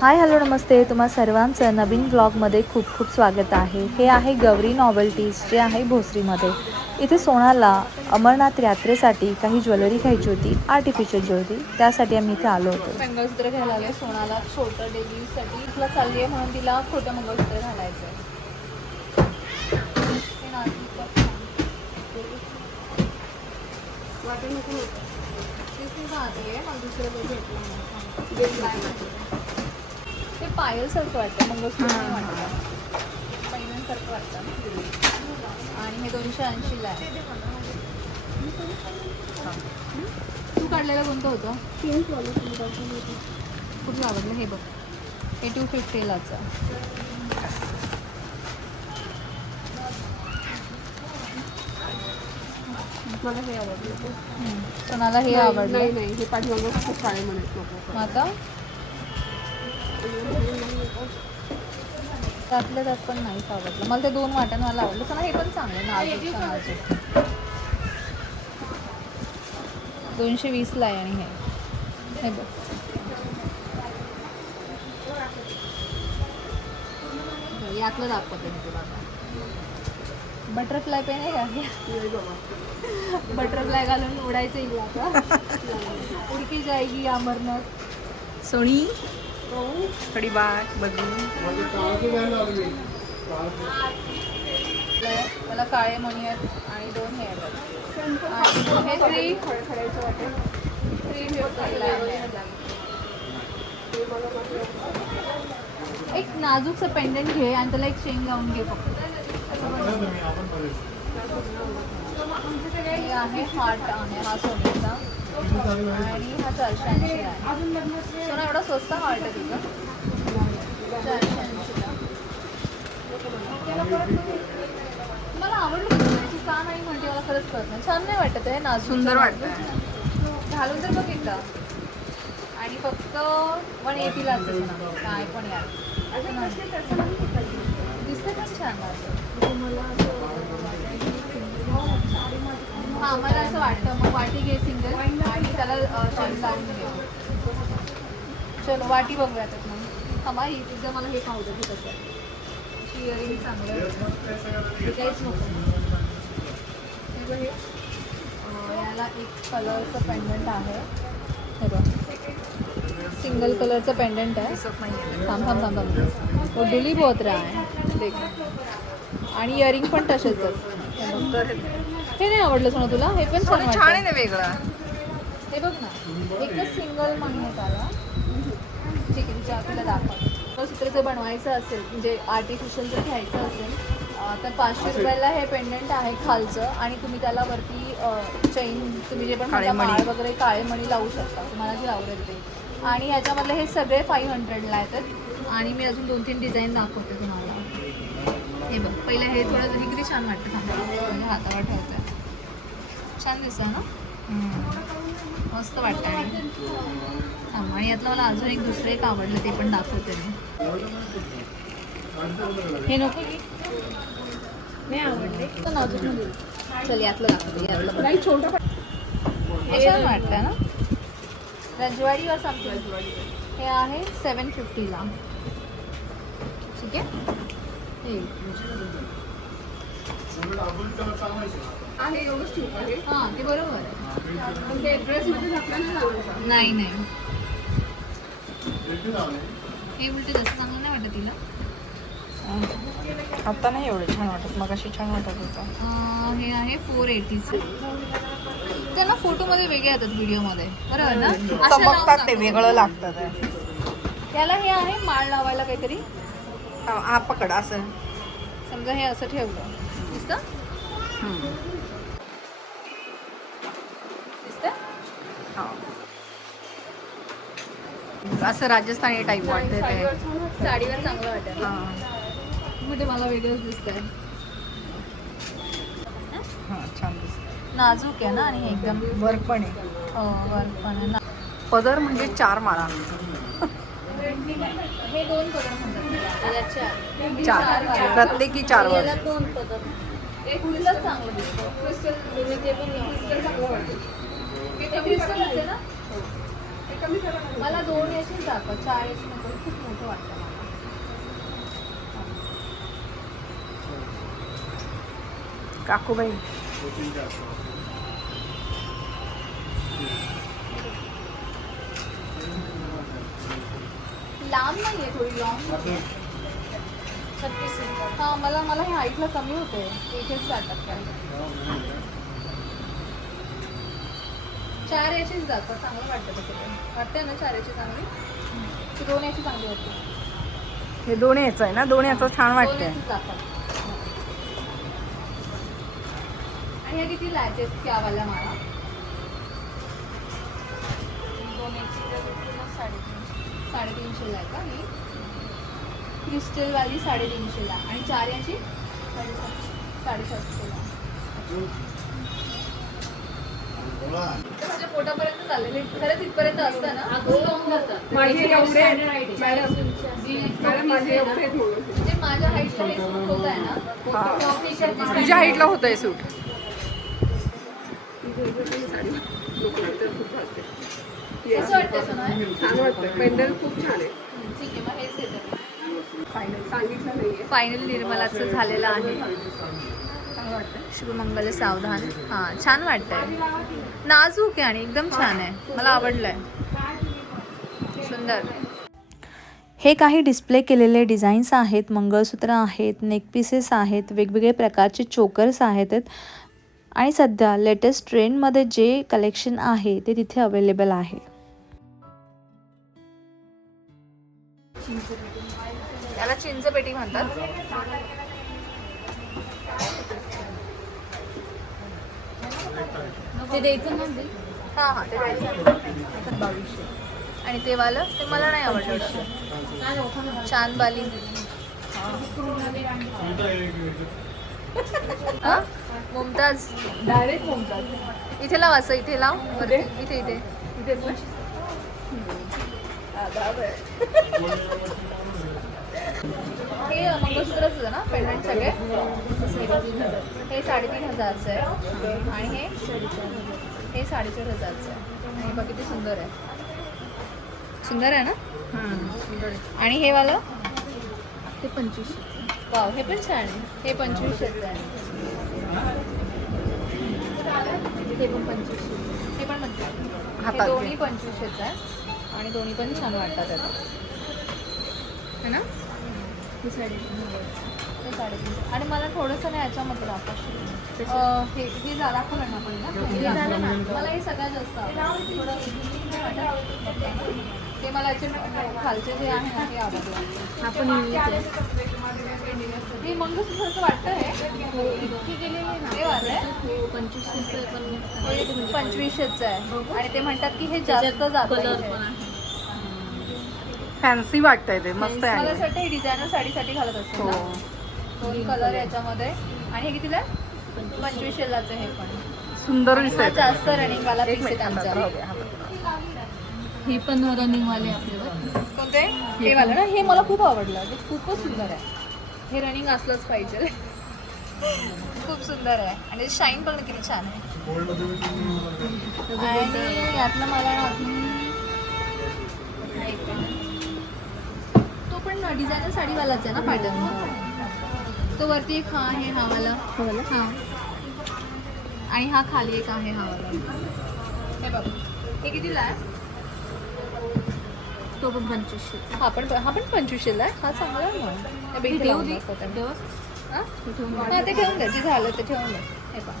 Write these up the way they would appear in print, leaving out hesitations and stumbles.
Hi hello नमस्ते, तुम्हा सर्वांचं नवीन व्लॉगमध्ये खूप खूप स्वागत आहे. हे आहे गौरी नॉवेल्टीज जे आहे भोसरीमध्ये. इथे सोनाला अमरनाथ यात्रेसाठी काही ज्वेलरी घ्यायची होती, आर्टिफिशियल ज्वेलरी. त्यासाठी आम्ही इथे आलो होतो. मंगळसूत्र घ्यायला आले सोनाला, छोटं डेलीसाठी तिला चालली आहे म्हणून तिला खोटं मंगळसूत्र घालायचं आहे. ते पायलसारखं वाटतं, मंगळसूत्र नाही वाटतं, पैंजणसारखं वाटतं ना. आणि हे 280ला आहे. तू काढलेलं कोणतं होतं? कुठलं आवडलं? हे बघ, हे 250लाच आहे. मला हे आवडलं. सोनाला हे आवडलं. नाही हे पाठीमागं खूप काळे म्हणत आता त्यातलं त्यात पण नाहीच आवडलं मला. ते 2 वाट्यांवाला आवडलं. सोना हे पण चांगलं नाजूक 220ला आहे. आणि हे बघ, यातलं दाखवते मी तुला. बटरफ्लाय पेन आहे का? बटरफ्लाय घालून उडायचं येईल आता. उडकी जाएगी अमरनाथ सोनी थोडी बात बघू. मला काळे मणी आहेत आणि 2 हे आहेत. आणि हे 350 एक नाजूकचं पेंडंट घे आणि त्याला एक चेन लावून घे फक्त. हे आहे हार्ट आहे हा सोन्याचा आणि हा 480 आहे. सोना एवढा स्वस्त हार्ट आहे तुझा 480ला. मला आवडलं तू का नाही म्हणते मला खरंच कळत नाही. छान नाही वाटत आहे, नाजूक सुंदर वाटतं. घालून तर बघ एकदा. आणि फक्त 180ला असतं ना काय पण यार दिसतं पण छान. हां मला असं वाटतं मग वाटी घे सिंगल आणि त्याला चेन लावून घे. चलो वाटी बघूया त्यात मग. थांबा ही एकदा मला हे खाऊ दे तसं. इयरिंग चांगलं काहीच नको. हे बघ, याला एक कलरचं पेंडंट आहे. हे बघ सिंगल कलरचं पेंडंट आहे. थांब वो डुली बहुत रहा है देख. आणि इयरिंग पण तसेच आहेत. हे नाही आवडलं सोना तुला? हे पण छान आहे ना वेगळं. हे बघ ना, एकच सिंगल मणी आहे त्याला. ठीक आहे तुझ्या आपल्याला दाखव. सूत्र जर बनवायचं असेल म्हणजे आर्टिफिशियल जर घ्यायचं असेल तर 500 रुपयाला हे पेंडंट आहे खालचं. आणि तुम्ही त्याला वरती चेन तुम्ही जे पण म्हणता माळ वगैरे काळे मणी लावू शकता तुम्हाला जे आवडेल ते. आणि ह्याच्यामधले हे सगळे 500ला येतात. आणि मी अजून 2-3 डिझाईन दाखवते तुम्हाला. हे बघ पहिलं हे थोडं तरी किती छान वाटतं. म्हणजे हातावर ठेवतं आहे छान दिसतं ना. मस्त वाटतं. आणि यातलं मला अजून एक दुसरं एक आवडलं ते पण दाखवते मी. हे नको की नाही आवडले तर नाजूक नको. चल यातलं दाखवते. यातलं नाही छोटं हे छान वाटतं ना. रजवाडी और समथिंग. हे आहे 750ला. ठीक आहे. आहे एवढंच ठीक आहे. हां ते बरोबर आहे. पण ते ड्रेसमध्ये घातलं नाही हे उलटे जास्त चांगलं नाही वाटत तिला. आता नाही एवढं छान वाटत, मग अशी छान वाटत होतं. हे आहे 480चं. त्यांना फोटोमध्ये वेगळे येतात व्हिडिओमध्ये बरोबर ना. चमकतात ते वेगळं लागतं ते. त्याला हे आहे माळ लावायला काहीतरी. हा पकड असं समजा हे असं ठेवलं दिसतं असं राजस्थानी टाईप वाटतं ते. साडीवर चांगलं वाटेल. म्हणजे मला वेगळंच दिसतंय. हां छान दिसतं. नाजूक आहे ना आणि एकदम वर्क पण आहे. वर्क पण आहे. पदर म्हणजे 4 माळा. हे 2 पदर म्हणतात. 4 प्रत्येकी 4 वर. 2 पदर. कुठलंच चांगलं दिसतं. ते पण चांगलं वाटतं. क्रिस्टलच आहे ना. मला 2 याची दाखव 4 याची नको. खूप मोठं वाटतं मला. काकूबाई लांब नाही आहे, थोडी लॉंग आहे. 36 हां, मला हे हाईटला कमी होते. इथेच वाटत काय 4 याचीच दाखवा, चांगलं वाटतं तसं ते. वाटतंय ना 4 याची चांगली, ती 2 याची चांगली होती. हे 2 याचं आहे ना, 2 याचं छान 2 वाटतंय. याचीच दाखवा. आणि ह्या किती आहेत त्यावाल्या माळा? 2 याची 350 आहे का ही? क्रिस्टलवाली 350 आणि 4 याची 750. माझ्या पोटापर्यंत चाललेले खरंच इथपर्यंत असतं ना. माझे एवढे म्हणजे माझ्या हाईटला हे सूट होत आहे ना. तुझ्या हाईटला होतंय सूट. कसं वाटतं सोना? छान वाटतंय. पेंडल खूप छान आहे. ठीक आहे, मग हेच घेते. फायनल सांगितलं नाहीये. फायनल निर्मलाचं झालेलं आहे. शुभमंगल सावधान. हां, छान वाटतंय. नाजूक आहे आणि एकदम छान आहे. मला आवडलंय. सुंदर. हे काही डिस्प्ले केलेले डिझाईन्स आहेत. मंगळसूत्र आहेत, नेक पीसेस आहेत, वेगवेगळे प्रकारचे चोकर्स आहेत आणि सध्या लेटेस्ट ट्रेंडमध्ये जे कलेक्शन आहे ते तिथे अवेलेबल आहे. त्याला चिंचपेटी म्हणतात. ते द्यायचं ना? हां हां, ते द्यायचं. 2200. आणि ते वालं ते मला नाही आवडलं. चांदबाली. हां, मुमताज. डायरेक्ट मुमताज. इथे लाव, असं इथे लाव. इथे इथे इथे हे मंगळसूत्रच आहे ना, पेंडंट सगळे. हे 3500चं आहे आणि हे 4500चं आहे. आणि बघ किती सुंदर आहे. सुंदर आहे ना? आणि हे वालं ते 2500. वाव, हे पण छान आहे. हे 2500चं आहे. हे पण 2500. हे पण 2500. हे दोन्ही 2500चं आहे आणि दोन्ही पण छान वाटतात आता, है ना? हे 350. आणि मला थोडंसं नाही याच्यामध्ये दाखवा. हे दाखवलं ना आपण ना. मला हे सगळ्यात जास्त आवडतं. थोडं ते मला याचे खालचे जे आहे ना हे आवडलं. आपण हे मंगळसूत्रचं वाटतं हे. इतकी गेलेली ना हे वालं आहे. 2500चं आहे आणि ते म्हणतात की हे जास्त जातं. फॅन्सी वाटतंय ते, मस्त आहे. मला असं वाटतं हे डिझायनर साडीसाठी घालत असतो ना. 2 कलर याच्यामध्ये. आणि हे कितीला? 2500लाच आहे. हे पण सुंदर दिसतंय. जास्त रनिंग वाला पीस आहे त्यांचा. हे पण रनिंग वाले आपल्यावर. कोणते? हे वाला ना, हे मला खूप आवडलं. ते खूपच सुंदर आहे. हे रनिंग असलंच पाहिजे. खूप सुंदर आहे आणि शाईन पण किती छान आहे. आणि यातलं मला तो पण डिझायनर साडीवालाच आहे ना, पॅटर्न. तो वरती एक हा आहे, हा वाला. हा, आणि हा खाली एक आहे, हा वाला. हे बघ, हे कितीला आहे? तो पण 2500. हा पण 2500ला आहे. हा चांगला आहे मग. ठेवू दे. हां, ते ठेवून द्या. जे झालं ते ठेवून द्या. हे पहा,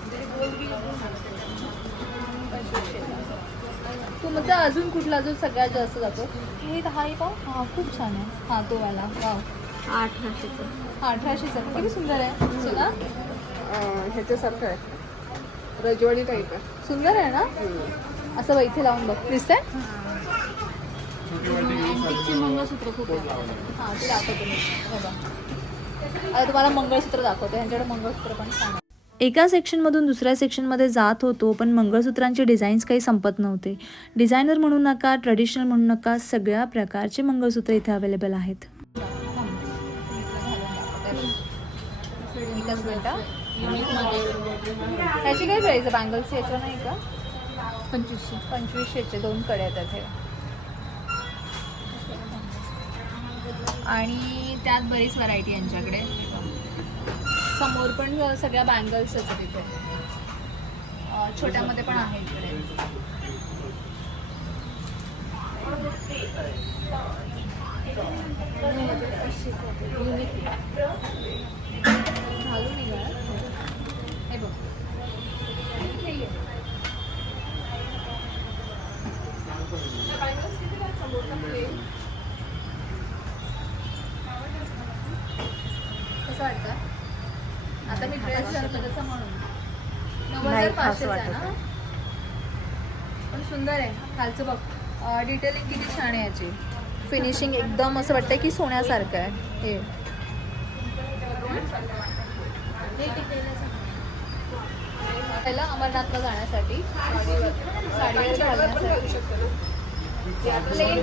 तुमचा अजून कुठला जो सगळ्यात जास्त जातो? हे हा पाव. हा खूप छान आहे. हा तो वाला. वाव, 1800चं. 1800चा किती सुंदर आहे. सुना ह्याच्यासारखं आहे, रजवाडी टाईप आहे. सुंदर आहे ना. असं बघ, इथे लावून बघ. दिसतंय? अँटिकचे मंगळसूत्र खूप आहे. हां, ते दाखवते मी. हे बघ, आता तुम्हाला मंगळसूत्र दाखवते. ह्यांच्याकडे मंगळसूत्र पण छान आहे. एका सेक्शनमधून दुसऱ्या सेक्शनमध्ये जात होतो, पण मंगळसूत्रांचे डिझाईन्स काही संपत नव्हते. डिझायनर म्हणू नका, ट्रेडिशनल म्हणू नका, सगळ्या प्रकारचे मंगळसूत्र इथे अवेलेबल आहेत. एकच मिनटं. ह्याची काय प्राईस आहे बँगल्सची? याच्या नाही का? 2500. 2500चे 2 कडे आहेत हे. आणि त्यात बरीच व्हरायटी यांच्याकडे. समोर पण सगळ्या बँगल्सच आहेत इथे. छोट्यामध्ये पण आहे इकडे. घालून निघा हे बघ. इथे ये. कसं वाटतं आता मी ड्रेस घालतो तसं म्हणून. नाही, खास 9500 आहे वाटत ना, पण सुंदर आहे. खालचं बघ, डिटेलिंग किती छान आहे याची. फिनिशिंग एकदम असं वाटतं की सोन्यासारखं आहे हे. पहिलं अमरनाथला जाण्यासाठी साडीवर घालण्यासाठी प्लेन.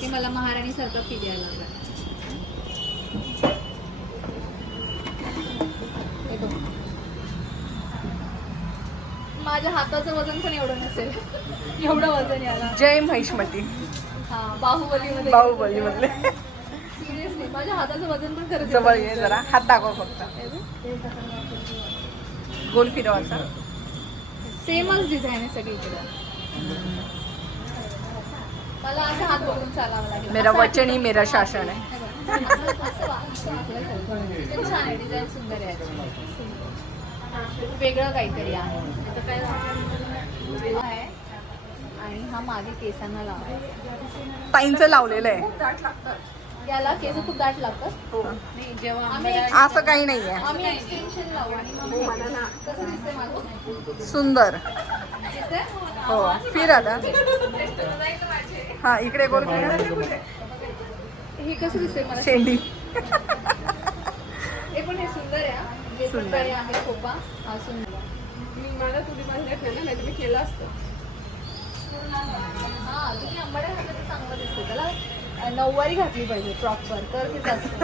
की मला महाराणी सारखं फील यायला लागला. हे बघ. माझ्या हाताचं वजन पण एवढं नसेल. एवढं वजन याला. जय महिष्मती. हा, बाहुबलीमध्ये. बाहुबली मधले. सिरियसली माझ्या हाताचं वजन पण खरंच जवळ एवढं ये नसेल. जरा, हात दाखव फक्त. हे बघ. गोल फिरव असा. सेमच डिझाईन आहे सगळीकडे. मला असं हात बघून चालावं लागेल. मेरा असं वचन ही मेरा शासन आहे. हे बघ. असं वाकल्यासारखं. किती छान आहे, डिझाईन सुंदर आहे. वेगळं काहीतरी आहे. आता काय आहे आणि हा मागे केसांना लावा. ताईंचं लावलेलं आहे. याला केस खूप दाट लागतात. हो. नाही, जेव्हा आम्ही असं काही नाहीये. आम्ही एक्सटेन्शन लावू आणि मग कसं दिसतंय माझं? सुंदर. दिसतंय? हो, फिर आता. हा, इकडे गोल फिर. हे कसं दिसतंय मला? शेंडी. हे पण हे सुंदर आहे हा. हे सुंदर. प्रकारे आहे खोपा. हा सुंदर. मला तुझी माहिती नाही ना, नाही तुम्ही केलं असतं. हा, तुम्ही आंबाड्या घातलं तर चांगलं दिसतं. त्याला नऊवारी घातली पाहिजे प्रॉपर, तर ते जास्त.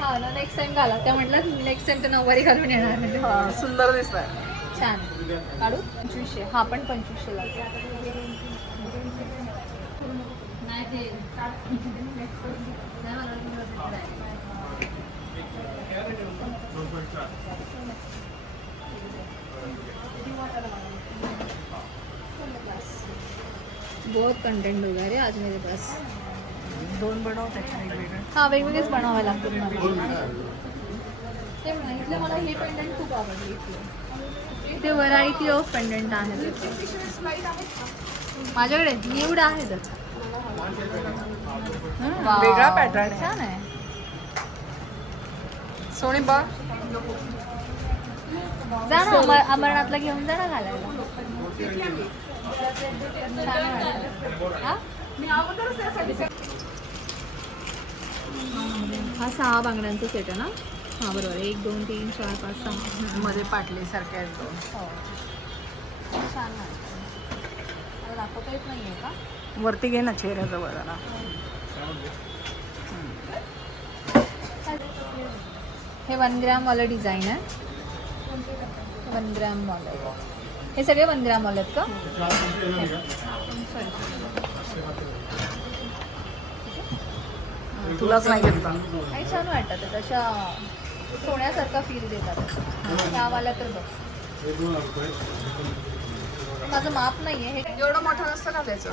हा ना, नेक्स्ट टाइम घाला. त्या म्हटलं नेक्स्ट टाइम तर नऊवारी घालून येणार नाही. हा, सुंदर दिसत आहे. छान. काढू 2500. हा पण 2500 ला. नाही ते बहुत कंटेंट होगा रे आज मेरे पास. दोन बनवते वेगवेगळे. हा, वेगवेगळेच बनवावे लागतात मला. ते इथलं मला हे पेंडंट खूप आवडले. इथे व्हरायटी ऑफ पेंडंट आहेत. माझ्याकडे निवड आहे तर. वाव, वेगळा pattern आहे. छान आहे. सोनी बा. जा ना अमरनाथला घेऊन जा ना घालायला. छान वाटतं. हा? हा 6 बांगड्यांचा सेट आहे ना? हा बरोबर. 1 2 3 4 5 6. मध्ये पाटली सारखे आहेत दोन. हो. छान वाटतं. मला दाखवता येत नाहीये का? वरती घे ना चेहऱ्याजवळ जरा. हे 1 ग्रॅम वाला डिझाईन आहे. 1 ग्रॅम वाला. हे सगळे 1 ग्रॅम वाले आहेत का? सॉरी. तुलाच नाही घेतला. आणि छान वाटतात ते. तशा सोन्यासारखा फील देतात. त्या वाल्या तर बघ. माझं माप नाहीये. हे एवढं मोठं नसतं घालायचं.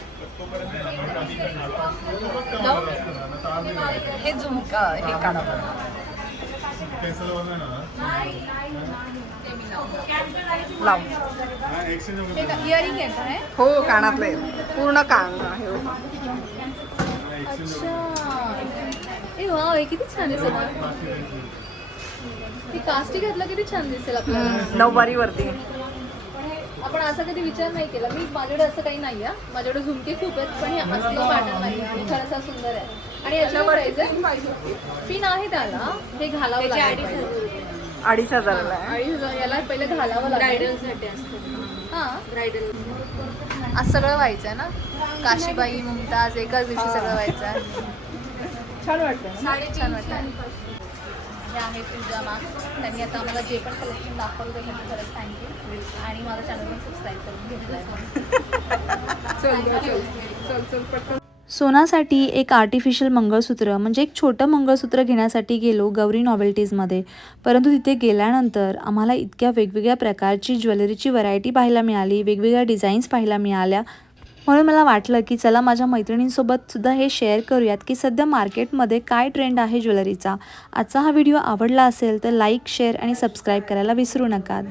हे झुमका हे काढा बरं. लाव. इयरिंग आहे का हे? हो, कानातले पूर्ण कान आहे. अच्छा. ए वाव, हे किती छान दिसेल. ती कास्टी घातलं किती छान दिसेल आपल्याला. नऊवारी वरती. आपण असा कधी विचार नाही केला. मी माझ्याकडे असं काही नाही आहे. माझ्याकडे झुमके खूप आहेत, पण हे असलं पॅटर्न नाही आणि खरंच सुंदर आहे. आणि याच्यावर पिन आहे त्याला. हे घालावं लागेल. 2500 आहे. 2500 याला पहिले घालावं लागेल. ब्रायडलसाठी असतं. हां, ब्रायडल. आज सगळं व्हायचं आहे ना. काशीबाई मुमताज एकाच दिवशी सगळं व्हायचं आहे. छान वाटतं. साडी छान वाटतं. हे आहे पूजा मॅम. त्यांनी आता आम्हाला जे पण कलेक्शन दाखवलं त्यासाठी खरंच थँक्यू. आणि माझा चॅनल पण सबस्क्राईब करून घेतला आहे. सोनासाठी एक आर्टिफिशियल मंगळसूत्र म्हणजे एक छोटं मंगळसूत्र घेण्यासाठी गेलो गौरी नॉवेल्टीजमध्ये. परंतु तिथे गेल्यानंतर आम्हाला इतक्या वेगवेगळ्या प्रकारची ज्वेलरीची व्हरायटी पाहायला मिळाली, वेगवेगळ्या डिझाईन्स पाहायला मिळाल्या. म्हणून मला वाटलं की चला माझ्या मैत्रिणींसोबत सुद्धा हे शेअर करूयात की सध्या मार्केटमध्ये काय ट्रेंड आहे ज्वेलरीचा. आजचा हा व्हिडिओ आवडला असेल तर लाईक, शेअर आणि सबस्क्राईब करायला विसरू नका.